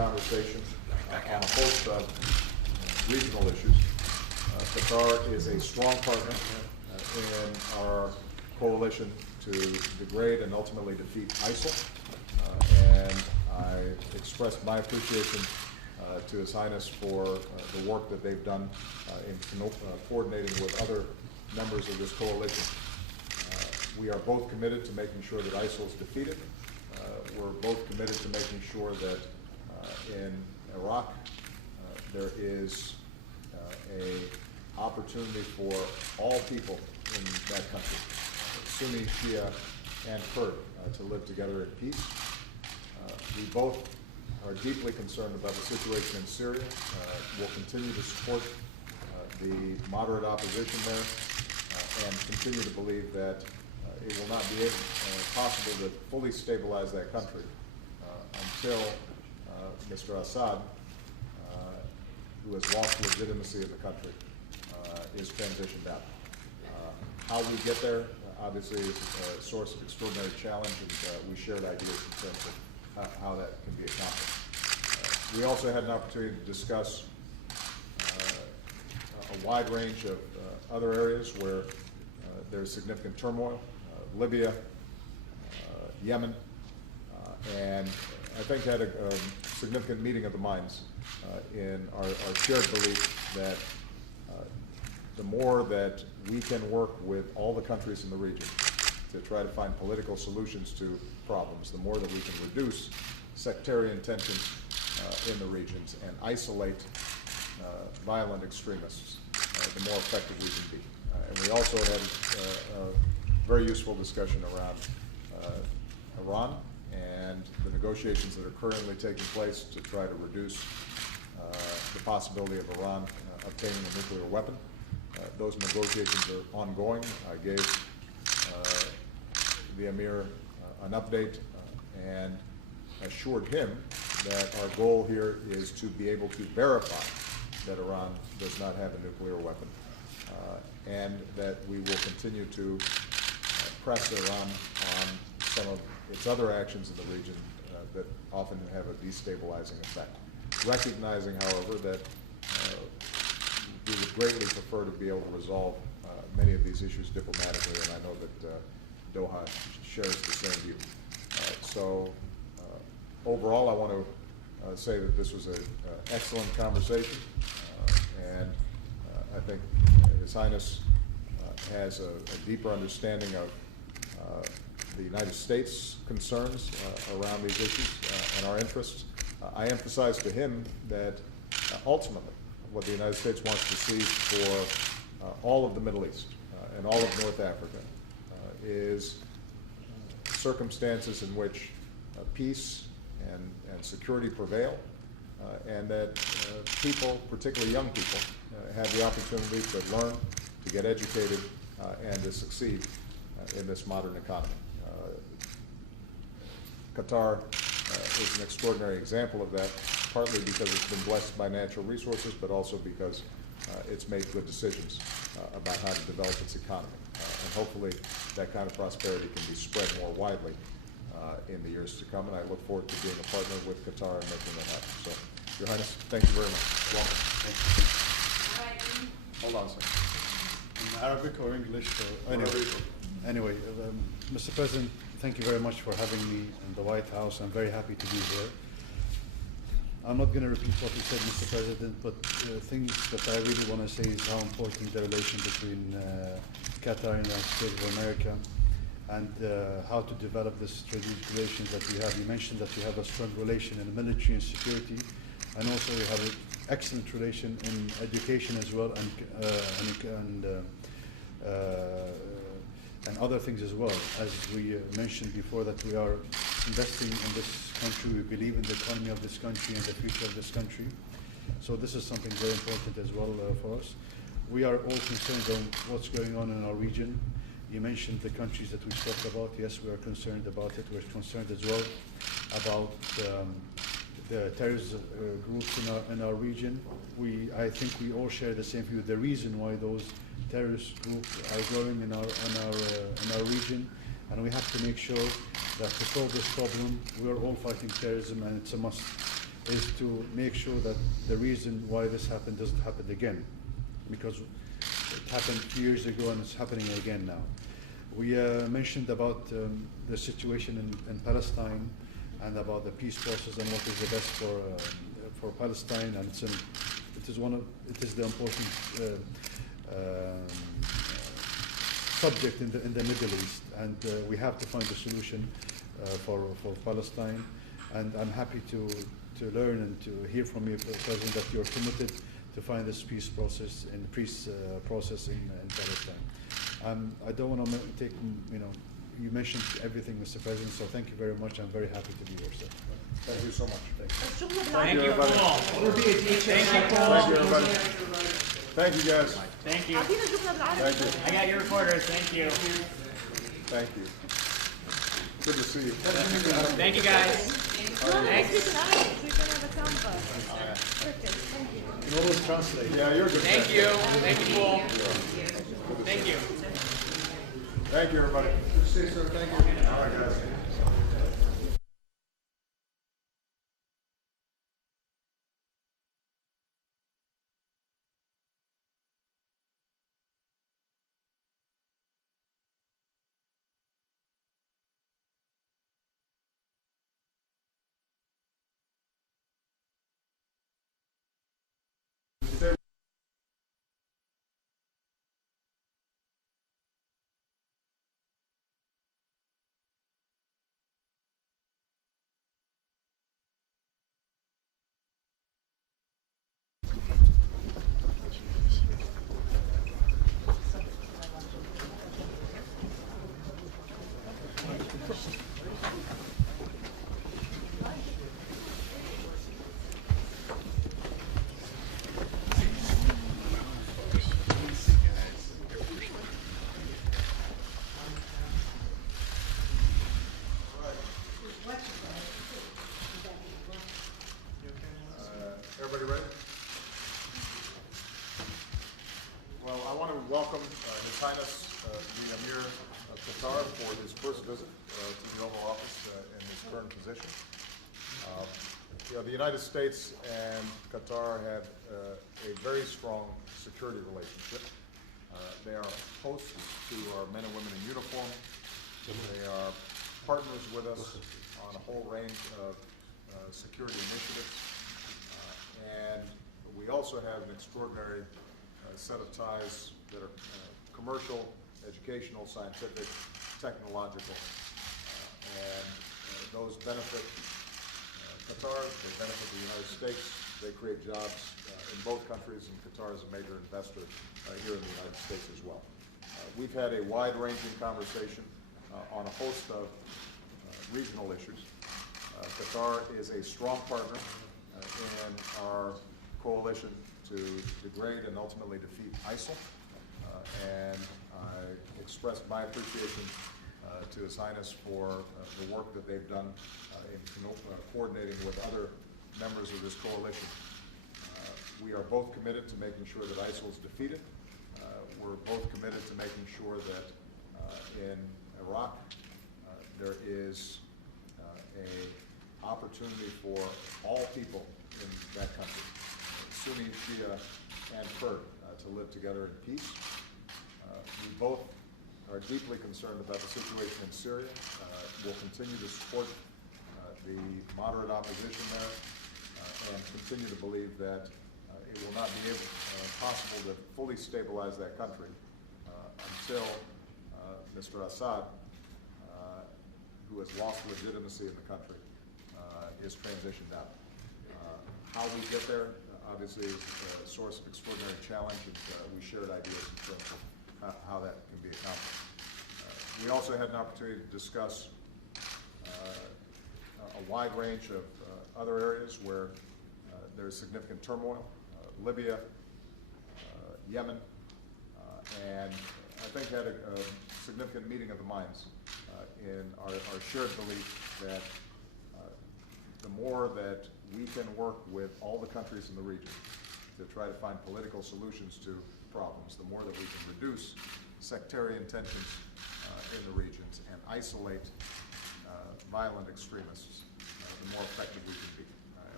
conversation on a host of regional issues. Qatar is a strong partner in our coalition to degrade and ultimately defeat ISIL. And I expressed my appreciation to His Highness for the work that they've done in coordinating with other members of this coalition. We are both committed to making sure that ISIL is defeated. We're both committed to making sure that in Iraq there is a opportunity for all people in that country, Sunni, Shia, and Kurd, to live together in peace. We both are deeply concerned about the situation in Syria. We'll continue to support the moderate opposition there and continue to believe that it will not be possible to fully stabilize that country until Mr. Assad, who has lost legitimacy of the country, is transitioned out. How we get there, obviously, is a source of extraordinary challenge, and we shared ideas in terms of how that can be accomplished. We also had an opportunity to discuss a wide range of other areas where there's significant turmoil, Libya, Yemen, and I think had a significant meeting of the minds in our shared belief that the more that we can work with all the countries in the region to try to find political solutions to problems, the more that we can reduce sectarian tensions in the regions and isolate violent extremists, the more effective we can be. And we also had a very useful discussion around Iran and the negotiations that are currently taking place to try to reduce the possibility of Iran obtaining a nuclear weapon. Those negotiations are ongoing. I gave the Amir an update and assured him that our goal here is to be able to verify that Iran does not have a nuclear weapon, and that we will continue to press Iran on some of its other actions in the region that often have a destabilizing effect. Recognizing, however, that we would greatly prefer to be able to resolve many of these issues diplomatically, and I know that Doha shares the same view. So overall, I want to say that this was an excellent conversation, and I think His Highness has a deeper understanding of the United States' concerns around these issues and our interests. I emphasized to him that ultimately what the United States wants to see for all of the Middle East and all of North Africa is circumstances in which peace and security prevail, and that people, particularly young people, have the opportunity to learn, to get educated, and to succeed in this modern economy. Qatar is an extraordinary example of that, partly because it's been blessed by natural resources, but also because it's made good decisions about how to develop its economy. And hopefully that kind of prosperity can be spread more widely in the years to come, and I look forward to being a partner with Qatar and making that happen. So, Your Highness, thank you very much. Welcome. Hold on a second. In Arabic or English? Anyway, Mr. President, thank you very much for having me in the White House. I'm very happy to be here. I'm not going to repeat what you said, Mr. President, but things that I really want to say is how important the relation between Qatar and the United States of America, and how to develop the strategic relations that we have. You mentioned that we have a strong relation in military and security, and also we have an excellent relation in education as well, and other things as well. As we mentioned before, that we are investing in this country, we believe in the economy of this country and the future of this country. So this is something very important as well for us. We are all concerned on what's going on in our region. You mentioned the countries that we spoke about. Yes, we are concerned about it. We're concerned as well about the terrorist groups in our region. I think we all share the same view. The reason why those terrorist groups are growing in our region, and we have to make sure that to solve this problem, we are all fighting terrorism, and it's a must. is to make sure that the reason why this happened doesn't happen again, because it happened a few years ago and it's happening again now. We mentioned about the situation in Palestine and about the peace process and what is the best for Palestine, and it is the important subject in the Middle East, and we have to find a solution for Palestine. And I'm happy to learn and to hear from you, President, that you're committed to find this peace process in Palestine. I don't want to take, you mentioned everything, Mr. President, so thank you very much. I'm very happy to be here, sir. Thank you so much. Thank you, everybody. Thank you, everybody. Thank you, guys. Thank you. Thank you. I got your recorders. Thank you. Thank you. Good to see you. Thank you, guys. Thanks. You can always translate. Yeah, you're good. Thank you. Thank you, Paul. Thank you. Thank you, everybody. Good to see you, sir. Thank you. All right, guys. Everybody ready? Well, I want to welcome His Highness the Amir of Qatar for his first visit to the Oval Office in his current position. The United States and Qatar have a very strong security relationship. They are hosts to our men and women in uniform. They are partners with us on a whole range of security initiatives. And we also have an extraordinary set of ties that are commercial, educational, scientific, technological, and those benefit Qatar, they benefit the United States, they create jobs in both countries, and Qatar is a major investor here in the United States as well. We've had a wide-ranging conversation on a host of regional issues. Qatar is a strong partner in our coalition to degrade and ultimately defeat ISIL. And I expressed my appreciation to His Highness for the work that they've done in coordinating with other members of this coalition. We are both committed to making sure that ISIL is defeated. We're both committed to making sure that in Iraq there is an opportunity for all people in that country, Sunni, Shia, and Kurd, to live together in peace. We both are deeply concerned about the situation in Syria. We'll continue to support the moderate opposition there and continue to believe that it will not be possible to fully stabilize that country until Mr. Assad, who has lost legitimacy in the country, is transitioned out. How we get there, obviously, is a source of extraordinary challenge, and we shared ideas in terms of how that can be accomplished. We also had an opportunity to discuss a wide range of other areas where there is significant turmoil, Libya, Yemen, and I think had a significant meeting of the minds in our shared belief that the more that we can work with all the countries in the region to try to find political solutions to problems, the more that we can reduce sectarian tensions in the regions and isolate violent extremists, the more effective we can be. And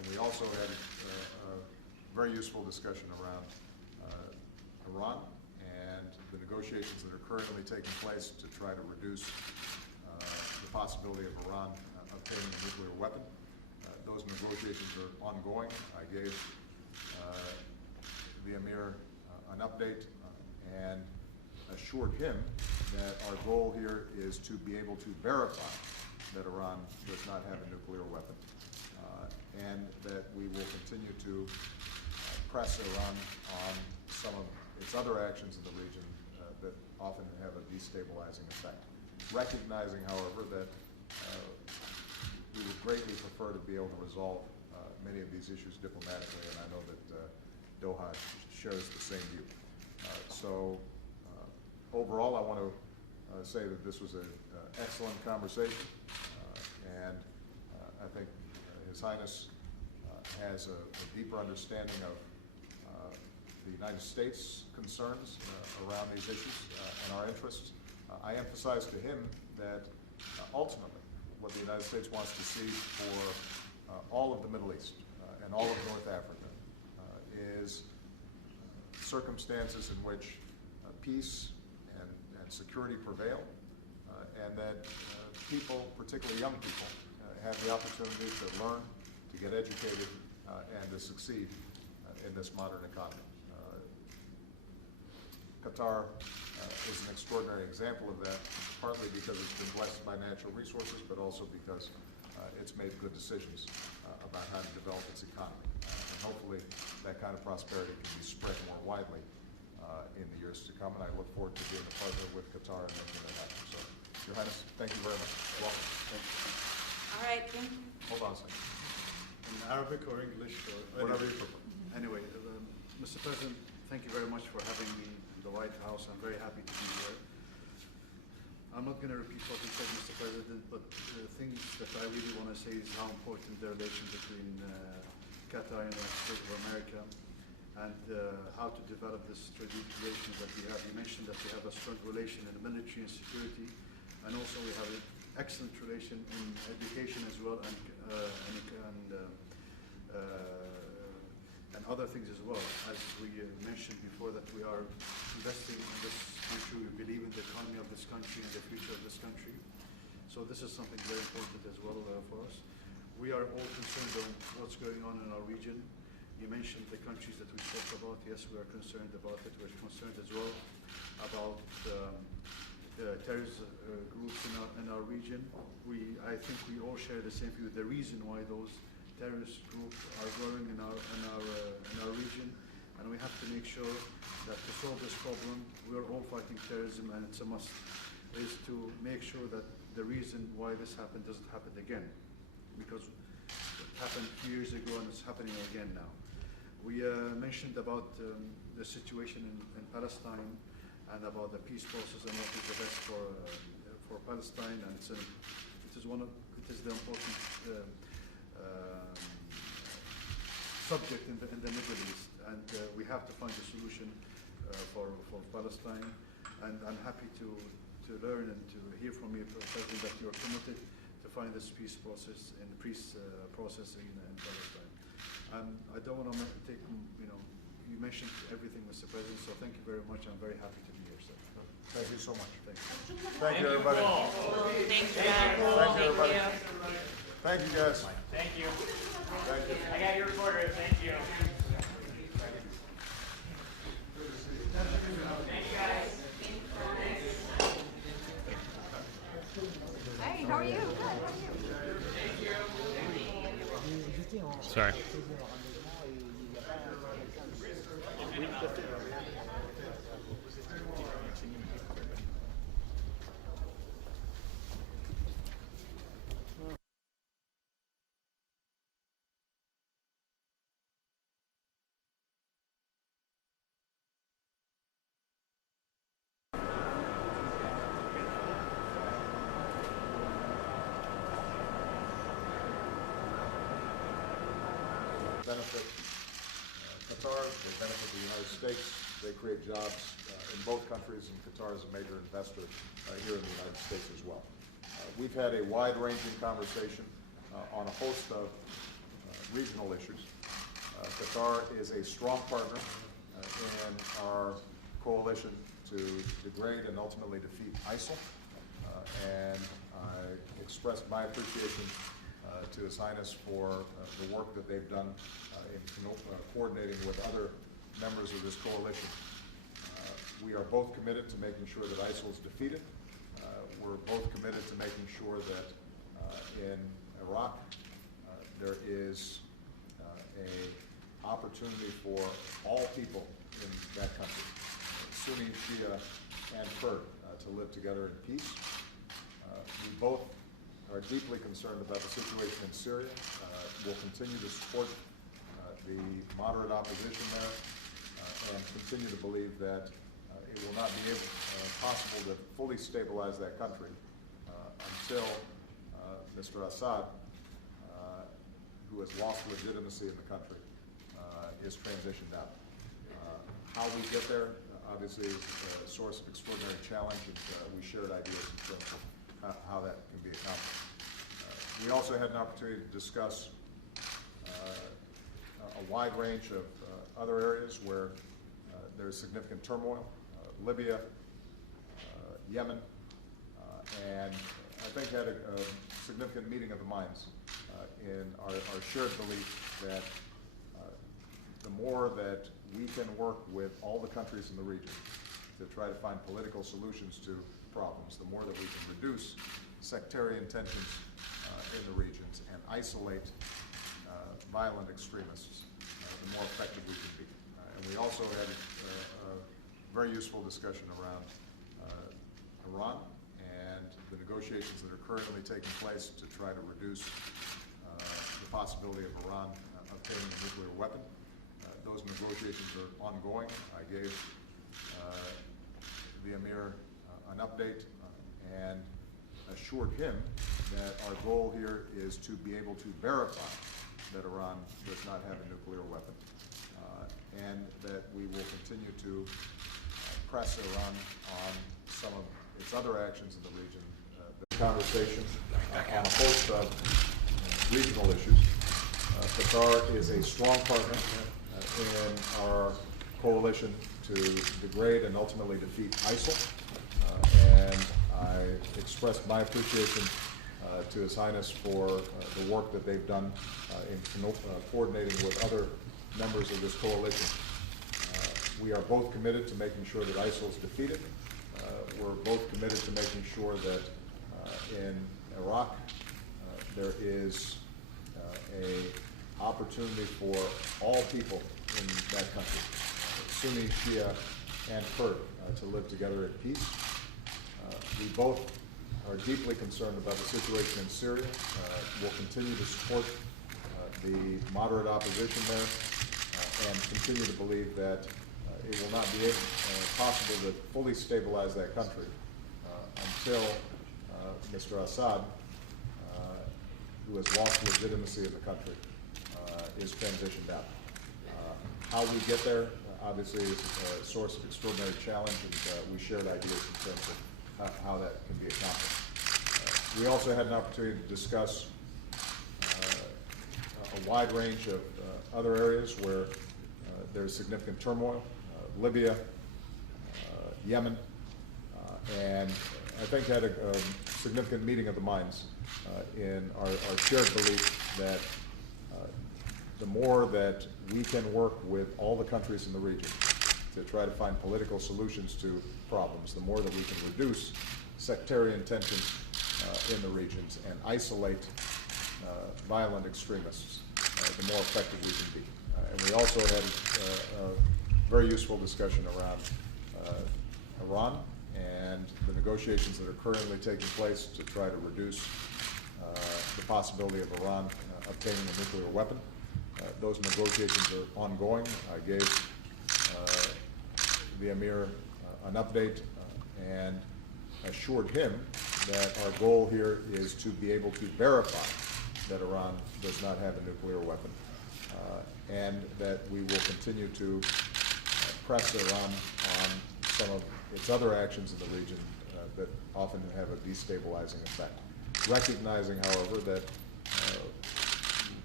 And we also had a very useful discussion around Iran and the negotiations that are currently taking place to try to reduce the possibility of Iran obtaining a nuclear weapon. Those negotiations are ongoing. I gave the Amir an update and assured him that our goal here is to be able to verify that Iran does not have a nuclear weapon, and that we will continue to press Iran on some of its other actions in the region that often have a destabilizing effect. Recognizing, however, that we would greatly prefer to be able to resolve many of these issues diplomatically, and I know that Doha shares the same view. Overall, I want to say that this was an excellent conversation, and I think His Highness has a deeper understanding of the United States' concerns around these issues and our interests. I emphasized to him that ultimately what the United States wants to see for all of the Middle East and all of North Africa is circumstances in which peace and security prevail, and that people, particularly young people, have the opportunity to learn, to get educated, and to succeed in this modern economy. Qatar is an extraordinary example of that, partly because it's been blessed by natural resources, but also because it's made good decisions about how to develop its economy. And hopefully that kind of prosperity can be spread more widely in the years to come, and I look forward to being a partner with Qatar and making that happen. So, Your Highness, thank you very much. Welcome. Thank you. All right, thank you. Hold on a second. In Arabic or English or Whatever you prefer. Anyway, Mr. President, thank you very much for having me in the White House. I'm very happy to be here. I'm not going to repeat what you said, Mr. President, but the things that I really want to say is how important the relation between Qatar and the United States of America, and how to develop this strategic relations that we have. You mentioned that we have a strong relation in military and security, and also we have an excellent relation in education as well, and other things as well. As we mentioned before, that we are investing in this country. We believe in the economy of this country and the future of this country. So this is something very important as well for us. We are all concerned on what's going on in our region. You mentioned the countries that we spoke about. Yes, we are concerned about it. We're concerned as well about the terrorist groups in our region. I think we all share the same view. The reason why those terrorist groups are growing in our region, and we have to make sure that to solve this problem, we're all fighting terrorism, and it's a must, is to make sure that the reason why this happened doesn't happen again, because it happened a few years ago and it's happening again now. We mentioned about the situation in Palestine and about the peace process and what is the best for Palestine, and it is the important subject in the Middle East, and we have to find a solution for Palestine. And I'm happy to learn and to hear from you, President, that you're committed to find this peace process in Palestine. I don't want to take, you mentioned everything, Mr. President, so thank you very much. I'm very happy to be here, sir. Thank you so much. Thank you. Thank you, everybody. Thank you, Thank guys. you, everybody. Thank you. Thank you, guys. Thank you. Thank you. I got your recorder. Thank you. Thank you, guys. Hey, how are you? Good, how are you? Sorry. Benefit Qatar, they benefit the United States, they create jobs in both countries, and Qatar is a major investor here in the United States as well. We've had a wide-ranging conversation on a host of regional issues. Qatar is a strong partner in our coalition to degrade and ultimately defeat ISIL. And I expressed my appreciation to His Highness for the work that they've done in coordinating with other members of this coalition. We are both committed to making sure that ISIL is defeated. We're both committed to making sure that in Iraq there is a opportunity for all people in that country, Sunni, Shia, and Kurd, to live together in peace. We both are deeply concerned about the situation in Syria. We'll continue to support the moderate opposition there and continue to believe that it will not be possible to fully stabilize that country until Mr. Assad, who has lost legitimacy in the country, is transitioned out. How we get there, obviously, is a source of extraordinary challenge, and we shared ideas in terms of how that can be accomplished. We also had an opportunity to discuss a wide range of other areas where there is significant turmoil, Libya, Yemen, and I think had a significant meeting of the minds in our shared belief that the more that we can work with all the countries in the region to try to find political solutions to problems, the more that we can reduce sectarian tensions in the regions and isolate violent extremists, the more effective we can be. And we also had a very useful discussion around Iran and the negotiations that are currently taking place to try to reduce the possibility of Iran obtaining a nuclear weapon. Those negotiations are ongoing. I gave the Amir an update and assured him that our goal here is to be able to verify that Iran does not have a nuclear weapon, and that we will continue to press Iran on some of its other actions in the region. The conversation on a host of regional issues. Qatar is a strong partner in our coalition to degrade and ultimately defeat ISIL. And I expressed my appreciation to His Highness for the work that they've done in coordinating with other members of this coalition. We are both committed to making sure that ISIL is defeated. We're both committed to making sure that in Iraq there is a opportunity for all people in that country, Sunni, Shia, and Kurd, to live together in peace. We both are deeply concerned about the situation in Syria. We'll continue to support the moderate opposition there and continue to believe that it will not be possible to fully stabilize that country until Mr. Assad, who has lost legitimacy in the country, is transitioned out. How we get there, obviously, is a source of extraordinary challenge, and we shared ideas in terms of how that can be accomplished. We also had an opportunity to discuss a wide range of other areas where there's significant turmoil, Libya, Yemen, and I think had a significant meeting of the minds in our shared belief that the more that we can work with all the countries in the region to try to find political solutions to problems, the more that we can reduce sectarian tensions in the regions and isolate violent extremists, the more effective we can be. And we also had a very useful discussion around Iran and the negotiations that are currently taking place to try to reduce the possibility of Iran obtaining a nuclear weapon. Those negotiations are ongoing. I gave the Amir an update and assured him that our goal here is to be able to verify that Iran does not have a nuclear weapon, and that we will continue to press Iran on some of its other actions in the region that often have a destabilizing effect. Recognizing, however, that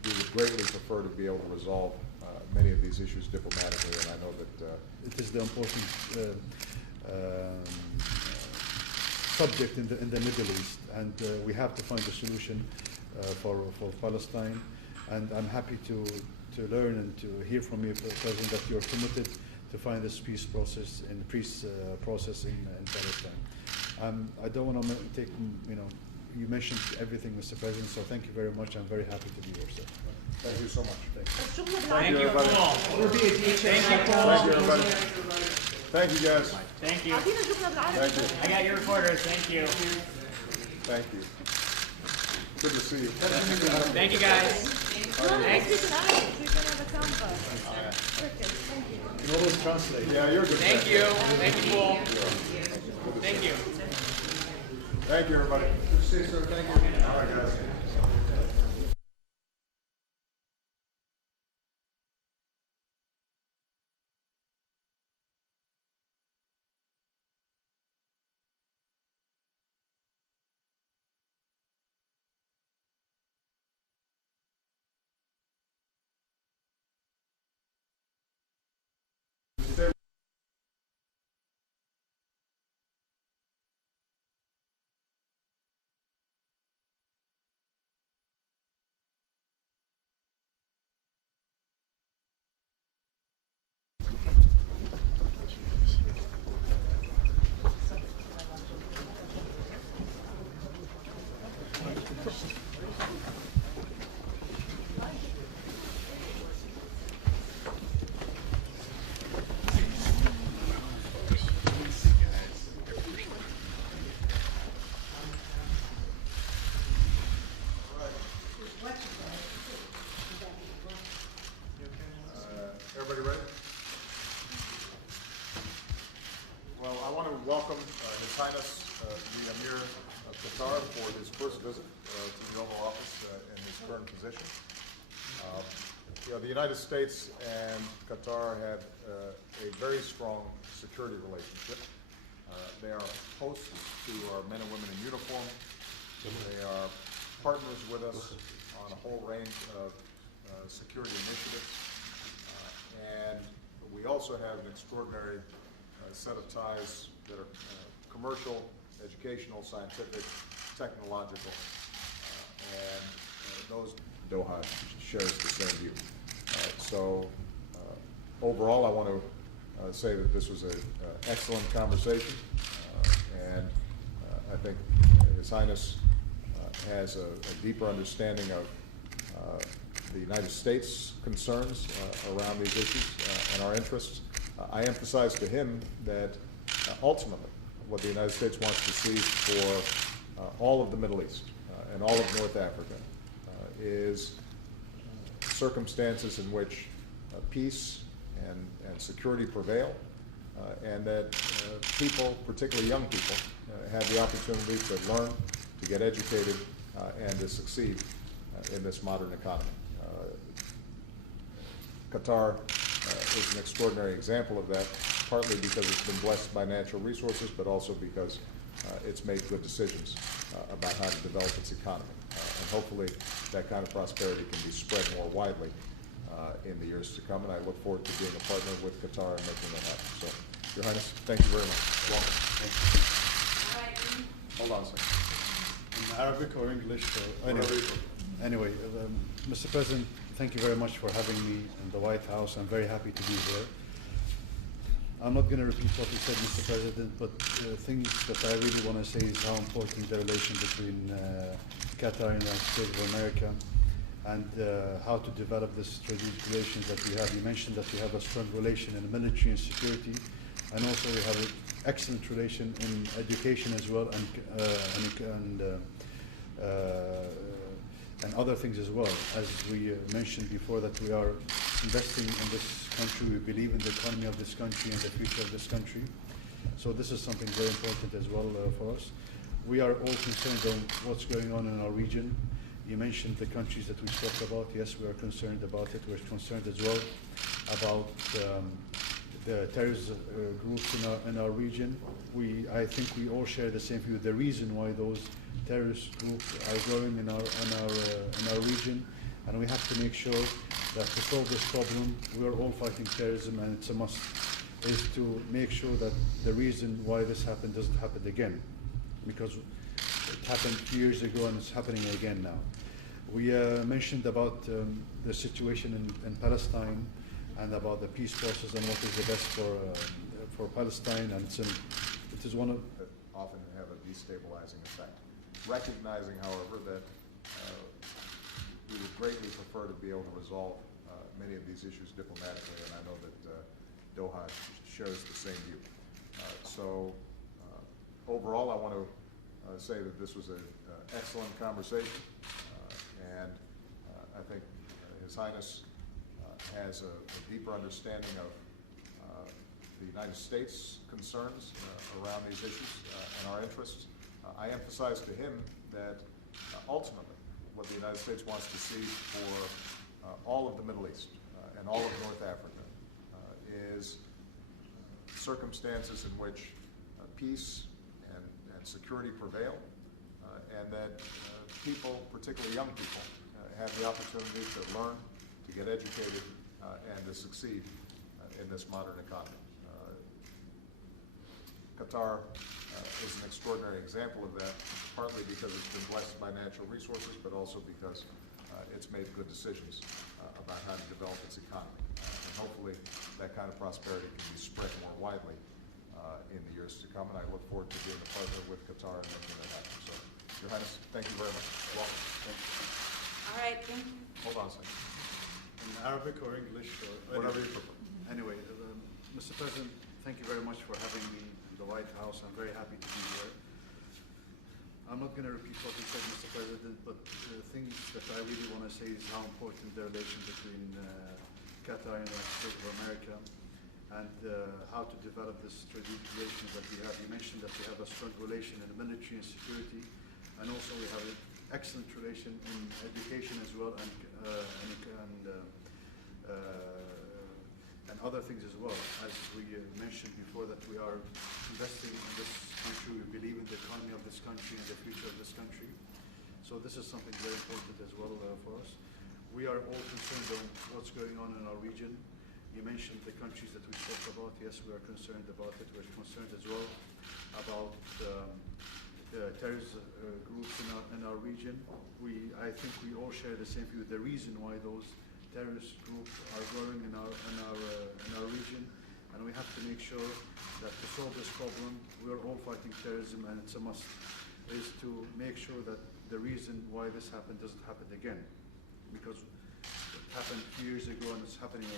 we would greatly prefer to be able to resolve many of these issues diplomatically, and I know that It is the important subject in the Middle East, and we have to find a solution for Palestine. And I'm happy to learn and to hear from you, President, that you're committed to find this peace process in Palestine. I don't want to take, you mentioned everything, Mr. President, so thank you very much. I'm very happy to be here, sir. thank you so much. Thank you, everybody. Paul. Thank you, Paul. Thank you, everybody. Thank you, guys. Thank you. Thank you. I got your recorders. Thank you. Thank you. Good to see you. Thank you, guys. Thanks. You can always translate. Yeah, you're good. Thank you. Thank you, Paul. Thank you. Thank you, everybody. Good to see you, sir. Thank you. All right, guys. Everybody ready? Well, I want to welcome His Highness the Amir of Qatar for his first visit to the Oval Office in his current position. The United States and Qatar have a very strong security relationship. They are hosts to our men and women in uniform. They are partners with us on a whole range of security initiatives. And we also have an extraordinary set of ties that are commercial, educational, scientific, technological, and those Doha shares the same view. Overall, I want to say that this was an excellent conversation, and I think His Highness has a deeper understanding of the United States' concerns around these issues and our interests. I emphasized to him that ultimately what the United States wants to see for all of the Middle East and all of North Africa is circumstances in which peace and security prevail, and that people, particularly young people, have the opportunity to learn, to get educated, and to succeed in this modern economy. Qatar is an extraordinary example of that, partly because it's been blessed by natural resources, but also because it's made good decisions about how to develop its economy. And hopefully that kind of prosperity can be spread more widely in the years to come, and I look forward to being a partner with Qatar and making that happen. So, Your Highness, thank you very much. Welcome. Hold on a second. In Arabic or English? Whatever you prefer. Anyway, Mr. President, thank you very much for having me in the White House. I'm very happy to be here. I'm not going to repeat what you said, Mr. President, but things that I really want to say is how important the relation between Qatar and the United States of America, and how to develop the strategic relations that we have. You mentioned that we have a strong relation in military and security, and also we have an excellent relation in education as well, and other things as well. As we mentioned before, that we are investing in this country. We believe in the economy of this country and the future of this country. So this is something very important as well for us. We are all concerned on what's going on in our region. You mentioned the countries that we spoke about. Yes, we are concerned about it. We're concerned as well about the terrorist groups in our region. I think we all share the same view. The reason why those terrorist groups are growing in our region, And we have to make sure that to solve this problem, we are all fighting terrorism, and it's a must, is to make sure that the reason why this happened doesn't happen again, because it happened a few years ago and it's happening again now. We mentioned about the situation in Palestine and about the peace process and what is the best for Palestine, and it is one of that often have a destabilizing effect. Recognizing, however, that we would greatly prefer to be able to resolve many of these issues diplomatically, and I know that Doha shares the same view. Overall, I want to say that this was an excellent conversation, and I think His Highness has a deeper understanding of the United States' concerns around these issues and our interests. I emphasized to him that ultimately what the United States wants to see for all of the Middle East and all of North Africa is circumstances in which peace and security prevail, and that people, particularly young people, have the opportunity to learn, to get educated, and to succeed in this modern economy. Qatar is an extraordinary example of that, partly because it's been blessed by natural resources, but also because it's made good decisions about how to develop its economy. And hopefully that kind of prosperity can be spread more widely in the years to come, and I look forward to being a partner with Qatar and making that happen. So, Your Highness, thank you very much. Welcome. All right, thank you. Hold on a second. in Arabic or English or Whatever you prefer. Anyway, Mr. President, thank you very much for having me in the White House. I'm very happy to be here. I'm not going to repeat what you said, Mr. President, but the things that I really want to say is how important the relation between Qatar and the United States of America, and how to develop this strategic relations that we have. You mentioned that we have a strong relation in military and security, and also we have an excellent relation in education as well, and other things as well. As we mentioned before, that we are investing in this country. We believe in the economy of this country and the future of this country. So this is something very important as well for us. We are all concerned on what's going on in our region. You mentioned the countries that we spoke about. Yes, we are concerned about it. We're concerned as well about the terrorist groups in our region. I think we all share the same view. The reason why those terrorist groups are growing in our region, and we have to make sure that to solve this problem, we are all fighting terrorism, and it's a must, is to make sure that the reason why this happened doesn't happen again, because it happened a few years ago and it's happening